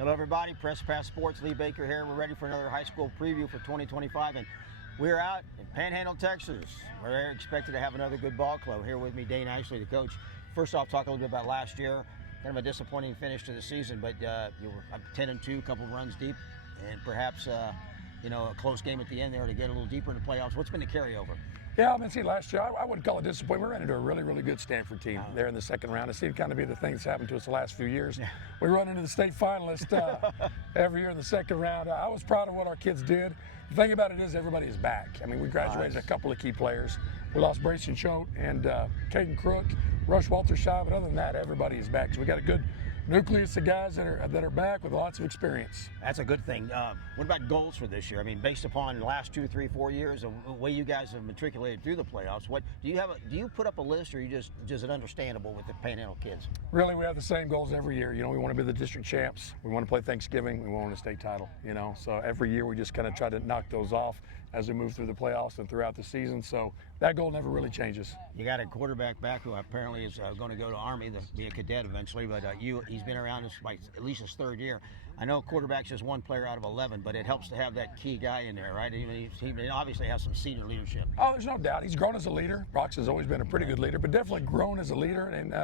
Hello everybody, Press Pass Sports, Lee Baker here. We're ready for another high school preview for 2025, and we're out in Panhandle, Texas. We're expected to have another good ball club. Here with me, Dane Ashley, the coach. First off, talk a little bit about last year. Kind of a disappointing finish to the season, but you were 10-2, a couple runs deep, and perhaps a close game at the end there to get a little deeper in the playoffs. What's been the carryover? Yeah, see, last year, I wouldn't call it disappointment. We ran into a really, really good Stanford team there in the second round. It seemed to kind of be the thing that's happened to us the last few years. Yeah. We run into the state finalist every year in the second round. I was proud of what our kids did. The thing about it is everybody is back. I mean, we graduated a couple of key players. We lost Brayson Choate and Caden Crook, Rush Waltershaw, but other than that, everybody is back. So we got a good nucleus of guys that are back with lots of experience. That's a good thing. What about goals for this year? I mean, based upon the last 2, 3, 4 years, the way you guys have matriculated through the playoffs, what do you have? Do you put up a list, or are you just is it understandable with the Panhandle kids? Really, we have the same goals every year. We want to be the district champs. We want to play Thanksgiving. We want a state title. So every year we just kind of try to knock those off as we move through the playoffs and throughout the season. So that goal never really changes. You got a quarterback back who apparently is going to go to Army, be a cadet eventually, but he's been around at least his third year. I know quarterback's just one player out of 11, but it helps to have that key guy in there, right? He obviously has some senior leadership. Oh, there's no doubt. He's grown as a leader. Brox has always been a pretty good leader, but definitely grown as a leader. And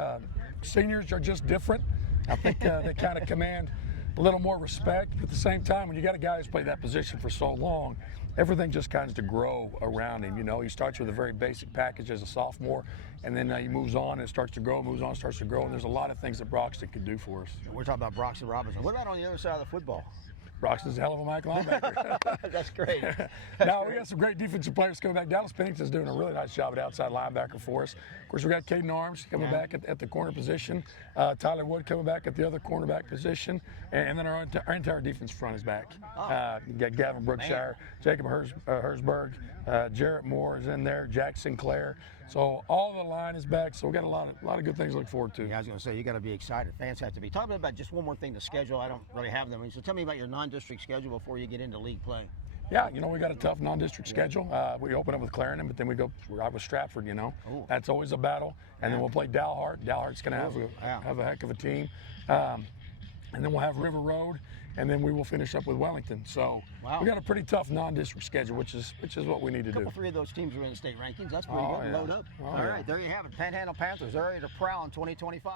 seniors are just different. I think they kind of command a little more respect. But at the same time, when you got a guy who's played that position for so long, everything just kinds to grow around him. He starts with a very basic package as a sophomore, and then he moves on and starts to grow, moves on, starts to grow, and there's a lot of things that Broxton can do for us. We're talking about Broxton Robinson. What about on the other side of the football? Broxton's a hell of a Mike linebacker. That's great. Now, we got some great defensive players coming back. Dallas Pennington's doing a really nice job at outside linebacker for us. Of course, we got Caden Arms coming back at the corner position. Tyler Wood coming back at the other cornerback position. And then our entire defense front is back. You got Gavin Brookshire, Jacob Hersberg, Jarrett Moore is in there, Jack Sinclair. So all the line is back, so we got a lot of good things to look forward to. Yeah, I was going to say, you got to be excited. Fans have to be. Talk about just one more thing, the schedule. I don't really have them. So tell me about your non-district schedule before you get into league play. Yeah, we got a tough non-district schedule. We open up with Clarendon, but then we're out with Stratford, Ooh. That's always a battle. And then we'll play Dalhart. Dalhart's going to have a heck of a team. And then we'll have River Road, and then we will finish up with Wellington. So we got a pretty tough non-district schedule, which is what we need to do. 3 of those teams are in the state rankings. That's pretty good. Load up. All right, there you have it. Panhandle Panthers. They're ready to prowl in 2025.